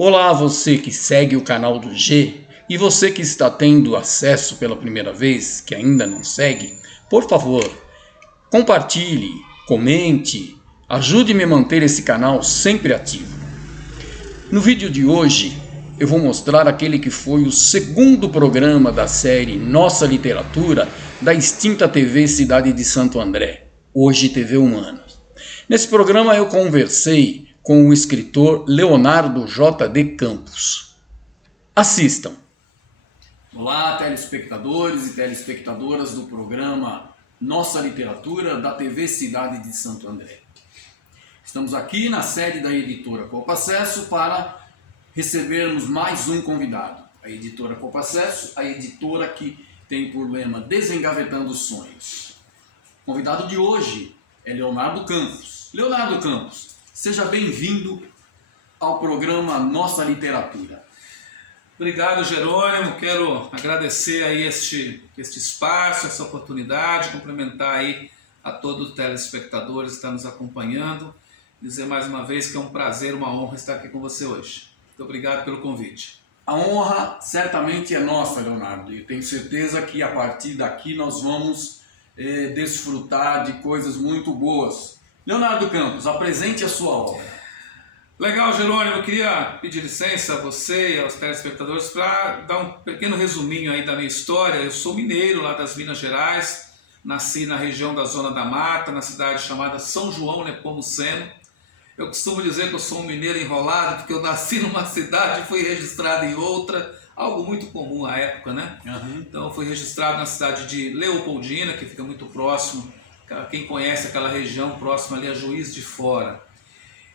Olá, você que segue o canal do G e você que está tendo acesso pela primeira vez, que ainda não segue, por favor, compartilhe, comente, ajude-me a manter esse canal sempre ativo. No vídeo de hoje, eu vou mostrar aquele que foi o segundo programa da série Nossa Literatura da extinta TV Cidade de Santo André, hoje TV Humanos. Nesse programa eu conversei com o escritor Leonardo J.D. Campos. Assistam! Olá, telespectadores e telespectadoras do programa Nossa Literatura da TV Cidade de Santo André. Estamos aqui na sede da editora Copacesso para recebermos mais um convidado. A editora Copacesso, a editora que tem por lema Desengavetando Sonhos. O convidado de hoje é Leonardo Campos. Leonardo Campos, seja bem-vindo ao programa Nossa Literatura. Obrigado, Jerônimo. Quero agradecer aí este espaço, essa oportunidade, cumprimentar aí a todos os telespectadores que estão nos acompanhando. Dizer mais uma vez que é um prazer, uma honra estar aqui com você hoje. Muito obrigado pelo convite. A honra certamente é nossa, Leonardo, e tenho certeza que a partir daqui nós vamos desfrutar de coisas muito boas. Leonardo Campos, apresente a sua obra. Legal, Jerônimo. Eu queria pedir licença a você e aos telespectadores para dar um pequeno resuminho aí da minha história. Eu sou mineiro lá das Minas Gerais, nasci na região da Zona da Mata, na cidade chamada São João Nepomuceno. Eu costumo dizer que eu sou um mineiro enrolado, porque eu nasci numa cidade e fui registrado em outra, algo muito comum à época, né? Uhum. Então eu fui registrado na cidade de Leopoldina, que fica muito próximo, quem conhece aquela região próxima ali a Juiz de Fora.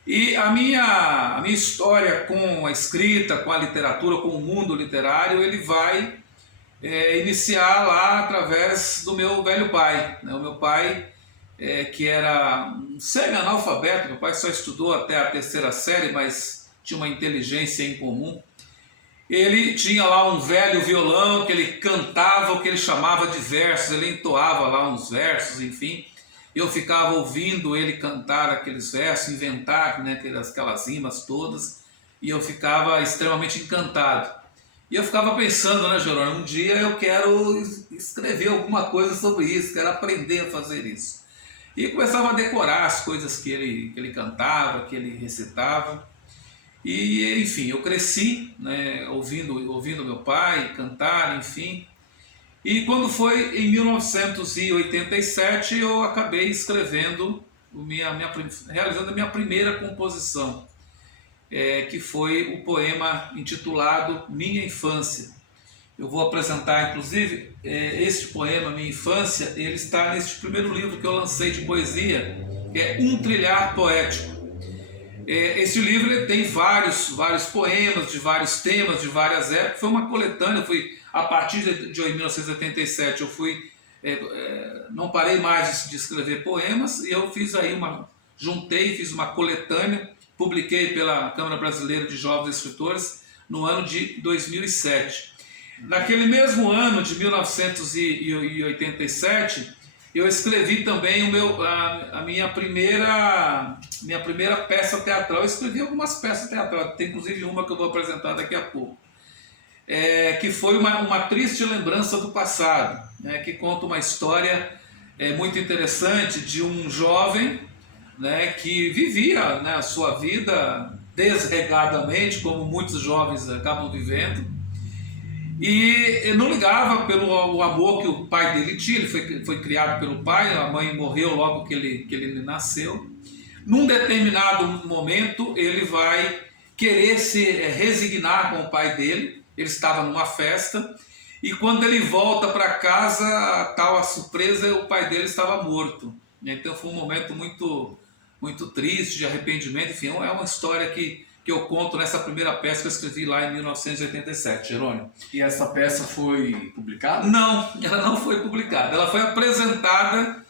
E a minha história com a escrita, com a literatura, com o mundo literário, ele vai iniciar lá através do meu velho pai, né? O meu pai, que era um semi-analfabeto, meu pai só estudou até a 3ª série, mas tinha uma inteligência em comum. Ele tinha lá um velho violão que ele cantava o que ele chamava de versos, ele entoava lá uns versos, enfim. Eu ficava ouvindo ele cantar aqueles versos, inventar, né, aquelas rimas todas, e eu ficava extremamente encantado. E eu ficava pensando, né, Jerônimo, um dia eu quero escrever alguma coisa sobre isso, quero aprender a fazer isso. E começava a decorar as coisas que ele cantava, que ele recitava. E, enfim, eu cresci, né, ouvindo meu pai cantar, enfim. E quando foi em 1987, eu acabei escrevendo, realizando a minha primeira composição, que foi o poema intitulado Minha Infância. Eu vou apresentar, inclusive, este poema, Minha Infância, ele está neste primeiro livro que eu lancei de poesia, que é Um Trilhar Poético. Esse livro tem vários poemas, de vários temas, de várias épocas. Foi uma coletânea, a partir de 1987 eu não parei mais de escrever poemas, e eu fiz aí fiz uma coletânea, publiquei pela Câmara Brasileira de Jovens Escritores no ano de 2007. Naquele mesmo ano de 1987, eu escrevi também a minha primeira peça teatral. Eu escrevi algumas peças teatrais, tem inclusive uma que eu vou apresentar daqui a pouco, que foi uma triste lembrança do passado, né, que conta uma história muito interessante de um jovem, né, que vivia, né, a sua vida desregadamente, como muitos jovens acabam vivendo, e não ligava pelo amor que o pai dele tinha. Ele foi criado pelo pai, a mãe morreu logo que ele nasceu. Num determinado momento, ele vai querer se resignar com o pai dele. Ele estava numa festa, e quando ele volta para casa, a surpresa, o pai dele estava morto. Então foi um momento muito, muito triste, de arrependimento. Enfim, é uma história que eu conto nessa primeira peça que eu escrevi lá em 1987, Jerônimo. E essa peça foi publicada? Não, ela não foi publicada. Ela foi apresentada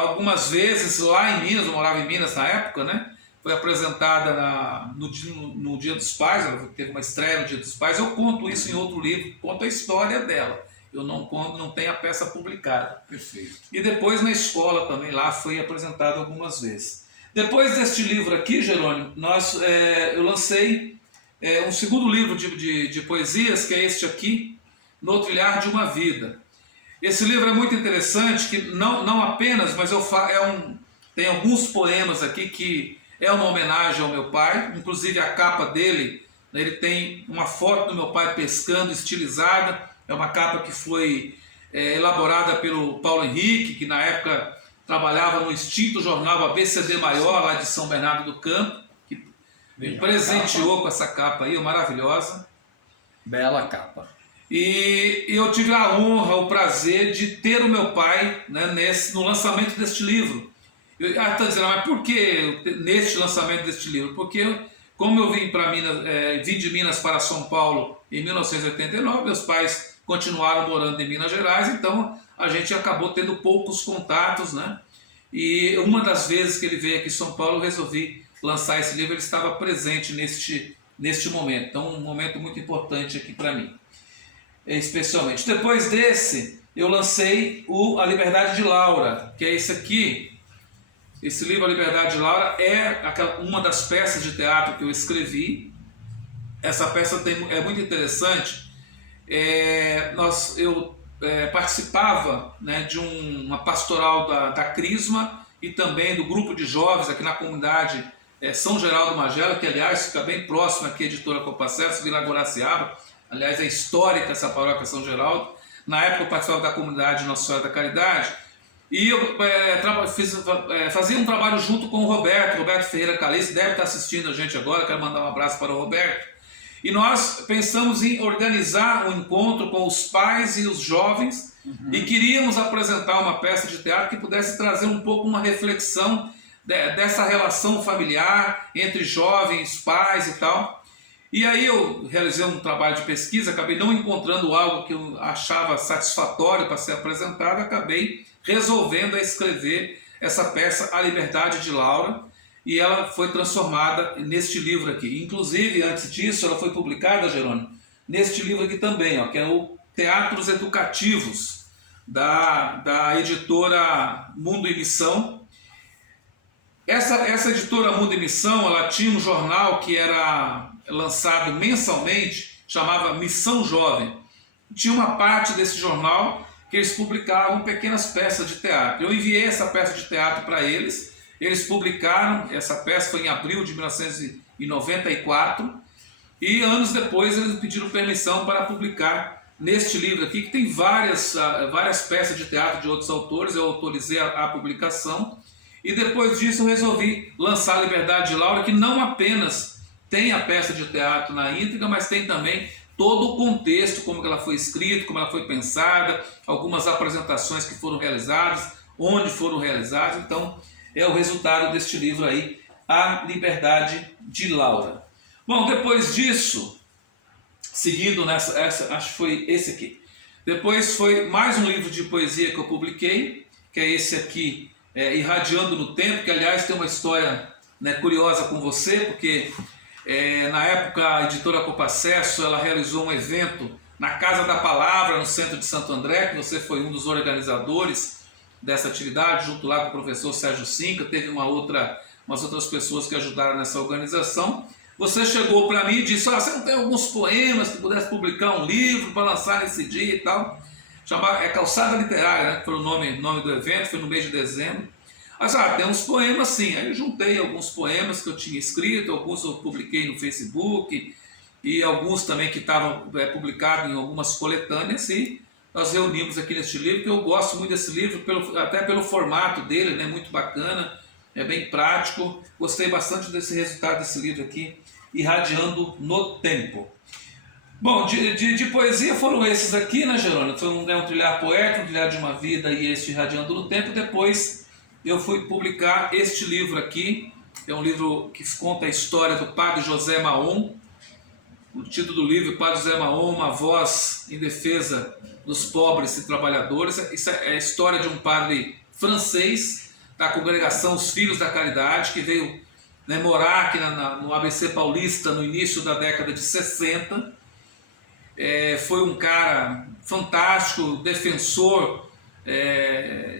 algumas vezes lá em Minas. Eu morava em Minas na época, né? Foi apresentada no Dia dos Pais, ela teve uma estreia no Dia dos Pais. Eu conto isso em outro livro, conto a história dela. Eu não tenho a peça publicada. Perfeito. E depois na escola também, lá foi apresentado algumas vezes. Depois deste livro aqui, Jerônimo, eu lancei um segundo livro de poesias, que é este aqui, No Trilhar de uma Vida. Esse livro é muito interessante, que não apenas, mas tem alguns poemas aqui que é uma homenagem ao meu pai, inclusive a capa dele, né, ele tem uma foto do meu pai pescando, estilizada, é uma capa que foi elaborada pelo Paulo Henrique, que na época trabalhava no extinto jornal ABCD Maior, lá de São Bernardo do Campo, que me presenteou com essa capa aí, maravilhosa. Bela capa. E eu tive a honra, o prazer de ter o meu pai, né, no lançamento deste livro. Está dizendo, mas por que neste lançamento deste livro? Porque como eu vim de Minas para São Paulo em 1989, meus pais continuaram morando em Minas Gerais, então a gente acabou tendo poucos contatos, né? E uma das vezes que ele veio aqui em São Paulo, eu resolvi lançar esse livro, ele estava presente neste momento. Então, um momento muito importante aqui para mim, especialmente. Depois desse, eu lancei A Liberdade de Laura, que é esse aqui. Esse livro, A Liberdade de Laura, é uma das peças de teatro que eu escrevi. Essa peça é muito interessante. Eu participava, né, de uma pastoral da Crisma e também do grupo de jovens aqui na comunidade São Geraldo Magela, que aliás fica bem próximo aqui, Editora Copacesso, Vila Guaraciaba. Aliás, é histórica essa paróquia São Geraldo. Na época eu participava da comunidade Nossa Senhora da Caridade e eu fazia um trabalho junto com o Roberto Ferreira Calice, deve estar assistindo a gente agora, quero mandar um abraço para o Roberto. E nós pensamos em organizar um encontro com os pais e os jovens e queríamos apresentar uma peça de teatro que pudesse trazer um pouco uma reflexão dessa relação familiar entre jovens, pais e tal. E aí eu realizei um trabalho de pesquisa, acabei não encontrando algo que eu achava satisfatório para ser apresentado, acabei resolvendo escrever essa peça, A Liberdade de Laura, e ela foi transformada neste livro aqui. Inclusive, antes disso, ela foi publicada, Jerônimo, neste livro aqui também, ó, que é o Teatros Educativos, da editora Mundo e Missão. Essa editora Mundo e Missão, ela tinha um jornal que era lançado mensalmente, chamava Missão Jovem. Tinha uma parte desse jornal que eles publicavam pequenas peças de teatro. Eu enviei essa peça de teatro para eles, eles publicaram, essa peça foi em abril de 1994, e anos depois eles pediram permissão para publicar neste livro aqui, que tem várias peças de teatro de outros autores. Eu autorizei a publicação, e depois disso eu resolvi lançar A Liberdade de Laura, que não apenas tem a peça de teatro na íntegra, mas tem também todo o contexto, como ela foi escrita, como ela foi pensada, algumas apresentações que foram realizadas, onde foram realizadas. Então, é o resultado deste livro aí, A Liberdade de Laura. Bom, depois disso, seguindo acho que foi esse aqui. Depois foi mais um livro de poesia que eu publiquei, que é esse aqui, Irradiando no Tempo, que aliás tem uma história, né, curiosa com você, porque na época a editora Copacesso, ela realizou um evento na Casa da Palavra, no centro de Santo André, que você foi um dos organizadores dessa atividade, junto lá com o professor Sérgio Cinca, teve umas outras pessoas que ajudaram nessa organização. Você chegou para mim e disse, você não tem alguns poemas que pudesse publicar um livro para lançar nesse dia e tal? Calçada Literária, né, que foi o nome do evento, foi no mês de dezembro. Mas tem uns poemas sim. Aí eu juntei alguns poemas que eu tinha escrito, alguns eu publiquei no Facebook, e alguns também que estavam publicados em algumas coletâneas, e nós reunimos aqui neste livro, que eu gosto muito desse livro, até pelo formato dele, né, muito bacana, é bem prático. Gostei bastante desse resultado desse livro aqui, Irradiando no Tempo. Bom, de poesia foram esses aqui, né, Jerônimo? Foi um trilhar poético, um trilhar de uma vida e este Irradiando no Tempo. Depois eu fui publicar este livro aqui, é um livro que conta a história do padre José Mahon. O título do livro, Padre José Mahon, uma voz em defesa dos pobres e trabalhadores. Isso é a história de um padre francês da congregação Os Filhos da Caridade, que veio, né, morar aqui no ABC Paulista no início da década de 60. Foi um cara fantástico, defensor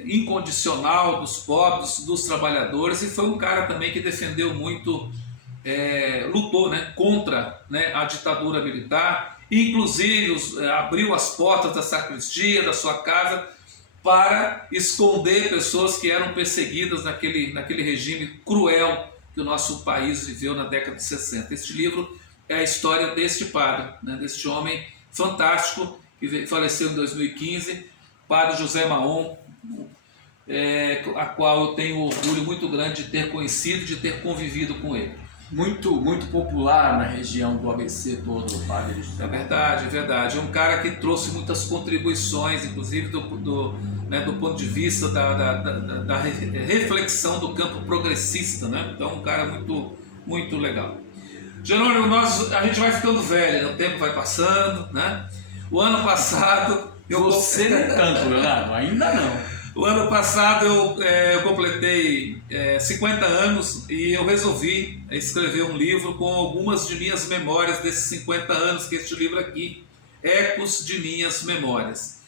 incondicional dos pobres, dos trabalhadores, e foi um cara também que defendeu muito lutou, né, contra, né, a ditadura militar, inclusive abriu as portas da sacristia, da sua casa, para esconder pessoas que eram perseguidas naquele regime cruel que o nosso país viveu na década de 60. Este livro é a história deste padre, né, deste homem fantástico que faleceu em 2015, Padre José Mahon, a qual eu tenho um orgulho muito grande de ter conhecido, de ter convivido com ele. Muito popular na região do ABC todo, o Padre José. É verdade, é verdade. É um cara que trouxe muitas contribuições, inclusive do ponto de vista da reflexão do campo progressista, né? Então, um cara muito legal. Jerônimo, a gente vai ficando velho, né? O tempo vai passando, né? O ano passado... Você nem tanto, Leonardo, ainda não. O ano passado eu completei 50 anos e eu resolvi escrever um livro com algumas de minhas memórias desses 50 anos, que é este livro aqui, Ecos de Minhas Memórias.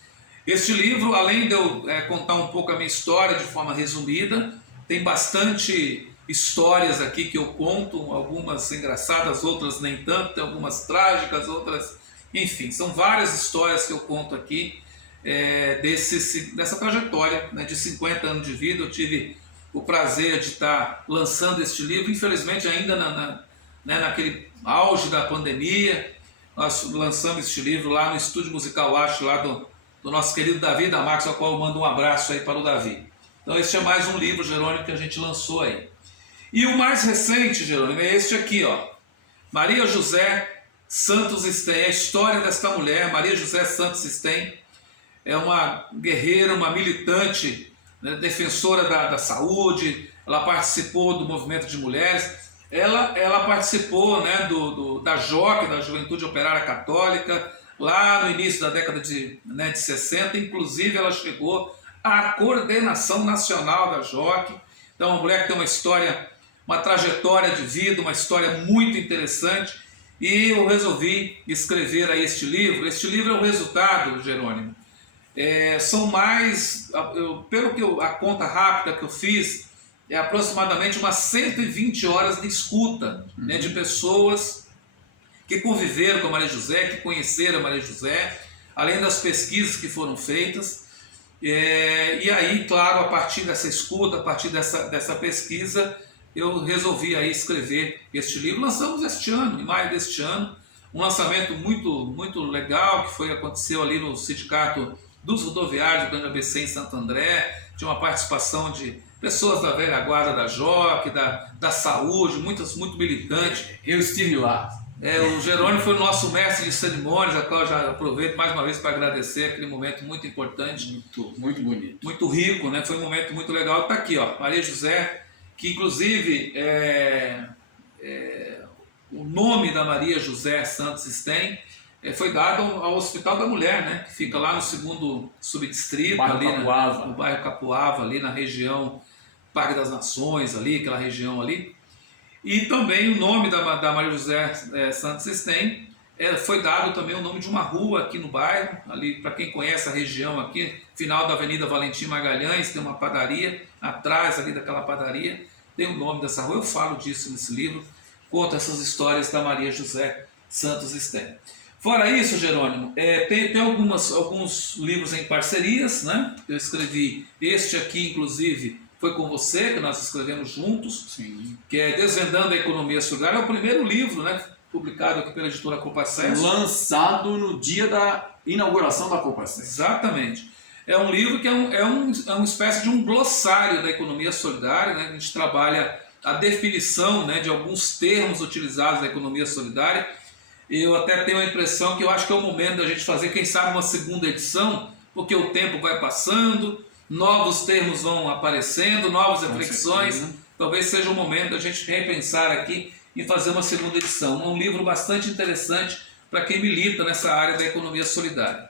Este livro, além de eu contar um pouco a minha história de forma resumida, tem bastante histórias aqui que eu conto, algumas engraçadas, outras nem tanto, tem algumas trágicas, outras... Enfim, são várias histórias que eu conto aqui, dessa trajetória, né, de 50 anos de vida. Eu tive o prazer de estar lançando este livro, infelizmente ainda naquele auge da pandemia. Nós lançamos este livro lá no Estúdio Musical Arte, lá do nosso querido Davi da Max, ao qual eu mando um abraço aí para o Davi. Então este é mais um livro, Jerônimo, que a gente lançou aí. E o mais recente, Jerônimo, é este aqui, ó, Maria José Santos Sten. A história desta mulher, Maria José Santos Sten, é uma guerreira, uma militante, né, defensora da saúde. Ela participou do movimento de mulheres, ela participou, né, da JOC, da Juventude Operária Católica, lá no início da década de 60, inclusive ela chegou à coordenação nacional da JOC. Então, uma mulher que tem uma história, uma trajetória de vida, uma história muito interessante, e eu resolvi escrever aí este livro. Este livro é o resultado, Jerônimo, são mais, pelo que a conta rápida que eu fiz, é aproximadamente umas 120 horas de escuta, né, de pessoas que conviveram com a Maria José, que conheceram a Maria José, além das pesquisas que foram feitas. E aí, claro, a partir dessa escuta, a partir dessa pesquisa, eu resolvi aí escrever este livro. Lançamos este ano, em maio deste ano, um lançamento muito legal, que aconteceu ali no Sindicato dos Rodoviários do Grande ABC em Santo André. Tinha uma participação de pessoas da velha guarda da JOC, da saúde, muito militantes. Eu estive lá. O Jerônimo foi o nosso mestre de cerimônias, a qual eu já aproveito mais uma vez para agradecer aquele momento muito importante. Muito bonito. Muito rico, né? Foi um momento muito legal. Está aqui, ó, Maria José, que inclusive o nome da Maria José Santos Sten foi dado ao Hospital da Mulher, né, que fica lá no 2º subdistrito, ali no bairro Capuava, ali na região Parque das Nações, ali, aquela região ali. E também o nome da Maria José Santos Sten foi dado também o nome de uma rua aqui no bairro, ali, para quem conhece a região aqui, final da Avenida Valentim Magalhães, tem uma padaria, atrás ali daquela padaria, tem o nome dessa rua. Eu falo disso nesse livro, conto essas histórias da Maria José Santos Sten. Fora isso, Jerônimo, tem alguns livros em parcerias, né? Eu escrevi este aqui, inclusive, foi com você, que nós escrevemos juntos. Sim. Que é Desvendando a Economia Solidária. É o primeiro livro, né, publicado aqui pela editora Copacesso. Lançado no dia da inauguração da Copacesso. Exatamente. É um livro que é uma espécie de um glossário da economia solidária, né? A gente trabalha a definição, né, de alguns termos utilizados na economia solidária. Eu até tenho a impressão que eu acho que é o momento da gente fazer, quem sabe, uma segunda edição, porque o tempo vai passando, novos termos vão aparecendo, novas reflexões. Talvez seja o momento da gente repensar aqui e fazer uma segunda edição. Um livro bastante interessante para quem milita nessa área da economia solidária.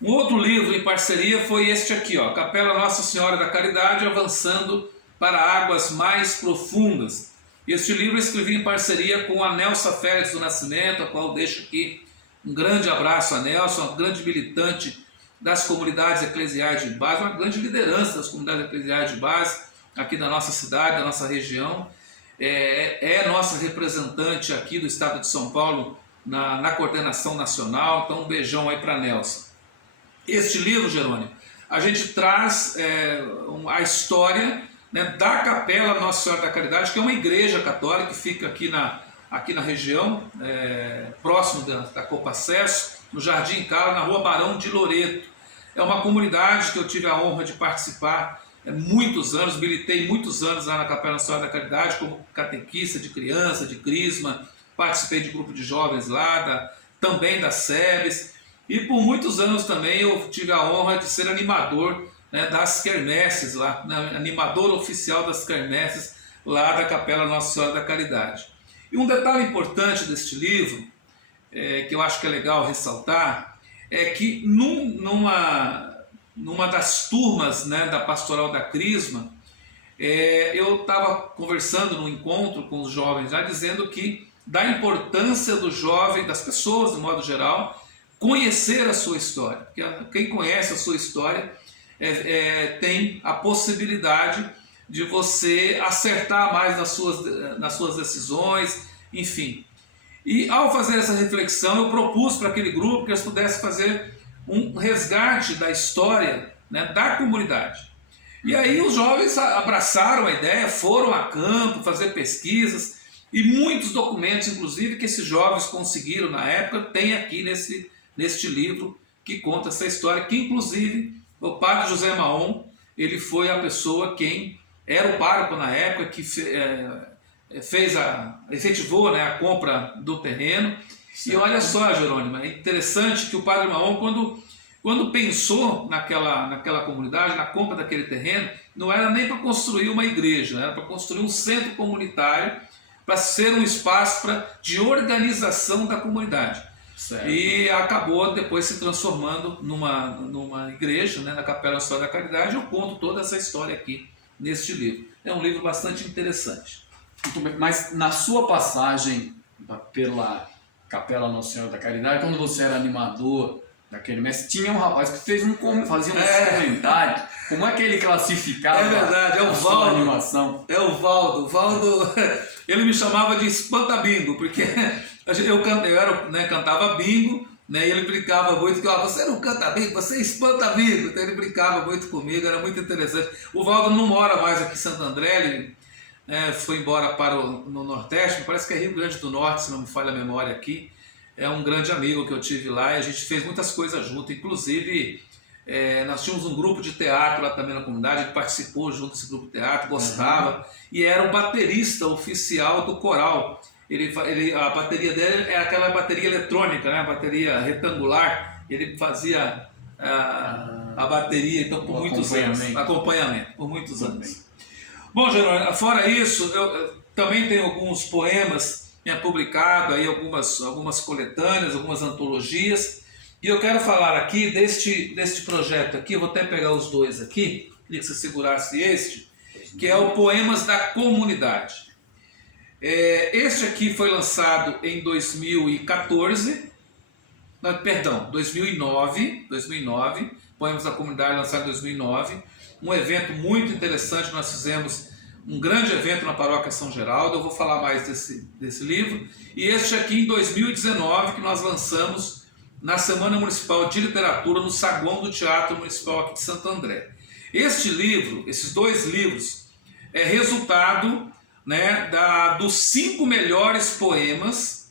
Um outro livro em parceria foi este aqui, ó, Capela Nossa Senhora da Caridade, Avançando para Águas Mais Profundas. Este livro eu escrevi em parceria com a Nelsa Félix do Nascimento, a qual eu deixo aqui um grande abraço a Nelsa, uma grande militante das comunidades eclesiais de base, uma grande liderança das comunidades eclesiais de base aqui da nossa cidade, da nossa região. é nossa representante aqui do estado de São Paulo na coordenação nacional, então um beijão aí para Nelson. Este livro, Jerônimo, a gente traz a história, né, da Capela Nossa Senhora da Caridade, que é uma igreja católica que fica aqui na região, próximo da Copa Acesso, no Jardim Carlos, na Rua Barão de Loreto. É uma comunidade que eu tive a honra de participar muitos anos, militei muitos anos lá na Capela Nossa Senhora da Caridade, como catequista de criança, de crisma, participei de grupo de jovens lá, também da SEBES, e por muitos anos também eu tive a honra de ser animador, né, das quermesses lá, né, animador oficial das quermesses lá da Capela Nossa Senhora da Caridade. E um detalhe importante deste livro, que eu acho que é legal ressaltar, é que numa das turmas, né, da Pastoral da Crisma, eu estava conversando num encontro com os jovens já, dizendo que da importância do jovem, das pessoas de modo geral, conhecer a sua história. Porque quem conhece a sua história tem a possibilidade de você acertar mais nas suas decisões, enfim. E ao fazer essa reflexão, eu propus para aquele grupo que eles pudessem fazer um resgate da história, né, da comunidade. E aí os jovens abraçaram a ideia, foram a campo fazer pesquisas, e muitos documentos, inclusive, que esses jovens conseguiram na época, tem aqui neste livro que conta essa história, que inclusive o padre José Maon, ele foi a pessoa quem era o pároco na época, que efetivou, né, a compra do terreno. Certo. E olha só, Jerônimo, é interessante que o padre Maon, quando pensou naquela comunidade, na compra daquele terreno, não era nem para construir uma igreja, era para construir um centro comunitário, para ser um espaço de organização da comunidade. Certo. E acabou depois se transformando numa igreja, né, na Capela Nossa Senhora da Caridade. Eu conto toda essa história aqui neste livro. É um livro bastante interessante. Muito bem. Mas na sua passagem pela Capela Nossa Senhora da Caridade, quando você era animador daquele mestre, tinha um rapaz que fazia uns comentários. Como é que ele classificava? É verdade, é o Valdo. Animação? É o Valdo. Valdo, ele me chamava de espanta-bingo, porque eu cantava bingo, né, e ele brincava muito, que você não canta bingo, você espanta bingo. Então ele brincava muito comigo, era muito interessante. O Valdo não mora mais aqui em Santo André, ele foi embora no Nordeste, parece que é Rio Grande do Norte, se não me falha a memória aqui. É um grande amigo que eu tive lá e a gente fez muitas coisas junto, inclusive nós tínhamos um grupo de teatro lá também na comunidade, ele participou junto desse grupo de teatro, gostava, e era o baterista oficial do coral. A bateria dele é aquela bateria eletrônica, né? A bateria retangular, ele fazia a bateria, então por muitos anos, acompanhamento, por muitos anos. Bom, Jerônimo, fora isso, eu também tenho alguns poemas publicados, aí algumas coletâneas, algumas antologias, e eu quero falar aqui deste projeto aqui. Eu vou até pegar os dois aqui, queria que você segurasse este, que é o Poemas da Comunidade. Este aqui foi lançado em 2009, Poemas da Comunidade, lançado em 2009, um evento muito interessante. Nós fizemos um grande evento na Paróquia São Geraldo, eu vou falar mais desse livro, e este aqui em 2019, que nós lançamos na Semana Municipal de Literatura, no saguão do Teatro Municipal aqui de Santo André. Este livro, esses dois livros, é resultado, né, dos 5 melhores poemas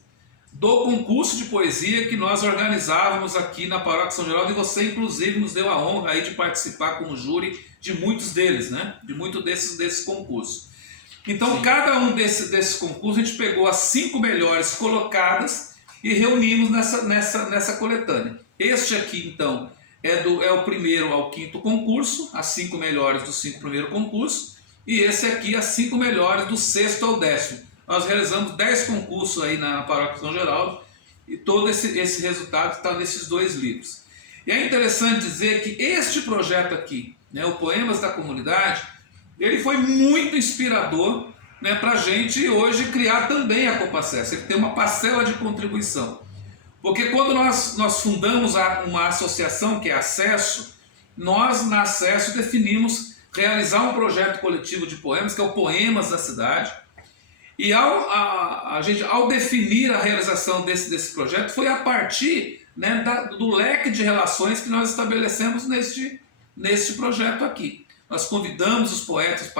do concurso de poesia que nós organizávamos aqui na Paróquia São Geraldo, e você inclusive nos deu a honra aí de participar como júri de muitos deles, né? De muitos desses concursos. Então, sim, cada um desses concursos a gente pegou as 5 melhores colocadas e reunimos nessa coletânea. Este aqui, então, é o primeiro ao 5º concurso, as 5 melhores dos 5 primeiros concursos, e esse aqui as 5 melhores do 6º ao 10º. Nós realizamos 10 concursos aí na Paróquia São Geraldo, e todo esse resultado está nesses dois livros. E é interessante dizer que este projeto aqui, né, o Poemas da Comunidade, ele foi muito inspirador, né, para a gente hoje criar também a Copa Acesso. Ele tem uma parcela de contribuição. Porque quando nós fundamos uma associação que é Acesso, nós na Acesso definimos realizar um projeto coletivo de poemas, que é o Poemas da Cidade, E ao definir a realização desse projeto, foi a partir, né, do leque de relações que nós estabelecemos neste projeto aqui. Nós convidamos os poetas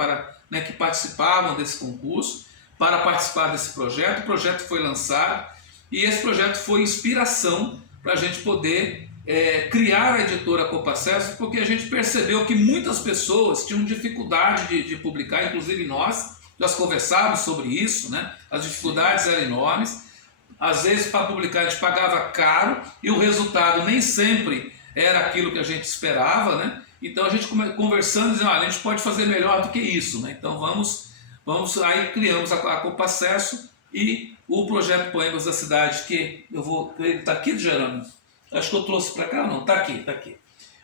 né, que participavam desse concurso para participar desse projeto. O projeto foi lançado e esse projeto foi inspiração para a gente poder criar a editora Copacesso, porque a gente percebeu que muitas pessoas tinham dificuldade de publicar, inclusive nós conversávamos sobre isso, né? As dificuldades eram enormes, às vezes para publicar a gente pagava caro e o resultado nem sempre era aquilo que a gente esperava, né? Então a gente conversando, dizendo, olha, a gente pode fazer melhor do que isso, né? Então aí criamos a Copacesso e o projeto Poemas da Cidade, que ele está aqui, Gerônimo? Acho que eu trouxe para cá, não? Está aqui.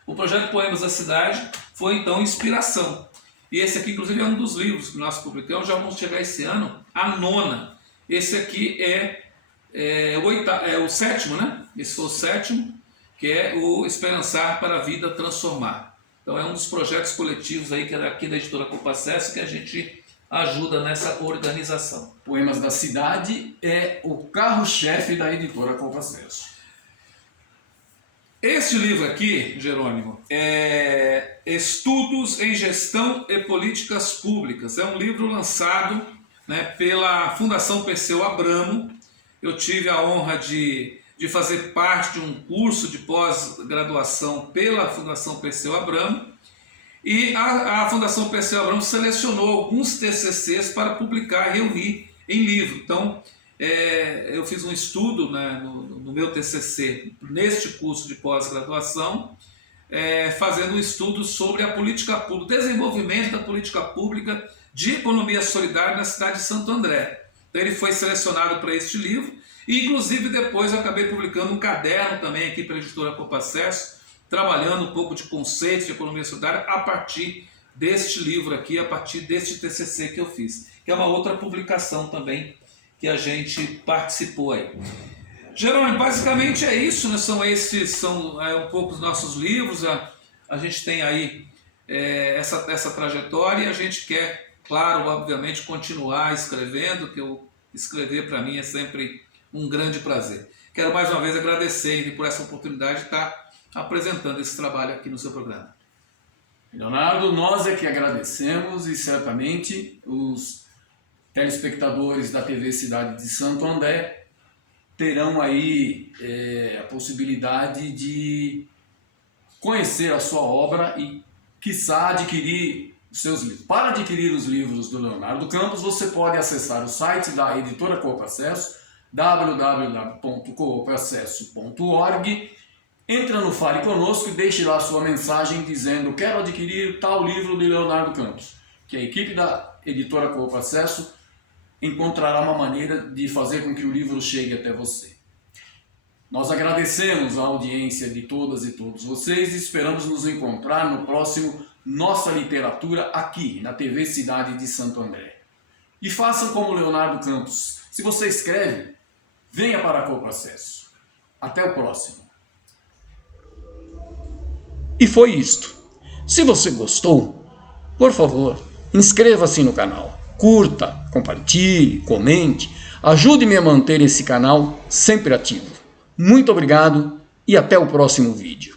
O projeto Poemas da Cidade foi então inspiração. E esse aqui, inclusive, é um dos livros que nós publicamos, já vamos chegar esse ano, a 9ª. Esse aqui é o 7º, né? Esse foi o 7º, que é o Esperançar para a Vida Transformar. Então é um dos projetos coletivos aí, que é aqui da editora Copacesso, que a gente ajuda nessa organização. Poemas da Cidade é o carro-chefe da editora Copacesso. Este livro aqui, Jerônimo, é Estudos em Gestão e Políticas Públicas. É um livro lançado, né, pela Fundação Perseu Abramo. Eu tive a honra de fazer parte de um curso de pós-graduação pela Fundação Perseu Abramo. E a Fundação Perseu Abramo selecionou alguns TCCs para publicar e reunir em livro. Então, eu fiz um estudo, né, no meu TCC, neste curso de pós-graduação, fazendo um estudo sobre a política pública, o desenvolvimento da política pública de economia solidária na cidade de Santo André. Então ele foi selecionado para este livro, e inclusive depois eu acabei publicando um caderno também aqui pela editora Copacesso, trabalhando um pouco de conceitos de economia solidária a partir deste livro aqui, a partir deste TCC que eu fiz, que é uma outra publicação também que a gente participou aí. Jerônimo, basicamente é isso, né? São um pouco os nossos livros, a gente tem aí essa trajetória e a gente quer, claro, obviamente, continuar escrevendo, que escrever para mim é sempre um grande prazer. Quero mais uma vez agradecer por essa oportunidade de estar apresentando esse trabalho aqui no seu programa. Leonardo, nós é que agradecemos e certamente os telespectadores da TV Cidade de Santo André terão aí a possibilidade de conhecer a sua obra e, quiçá, adquirir os seus livros. Para adquirir os livros do Leonardo Campos, você pode acessar o site da editora Copacesso, www.copacesso.org. Entra no Fale Conosco e deixe lá sua mensagem dizendo: quero adquirir tal livro de Leonardo Campos, que a equipe da editora Copacesso encontrará uma maneira de fazer com que o livro chegue até você. Nós agradecemos a audiência de todas e todos vocês e esperamos nos encontrar no próximo Nossa Literatura aqui na TV Cidade de Santo André. E façam como Leonardo Campos. Se você escreve, venha para a Copacesso. Até o próximo. E foi isto. Se você gostou, por favor, inscreva-se no canal. Curta, compartilhe, comente, ajude-me a manter esse canal sempre ativo. Muito obrigado e até o próximo vídeo.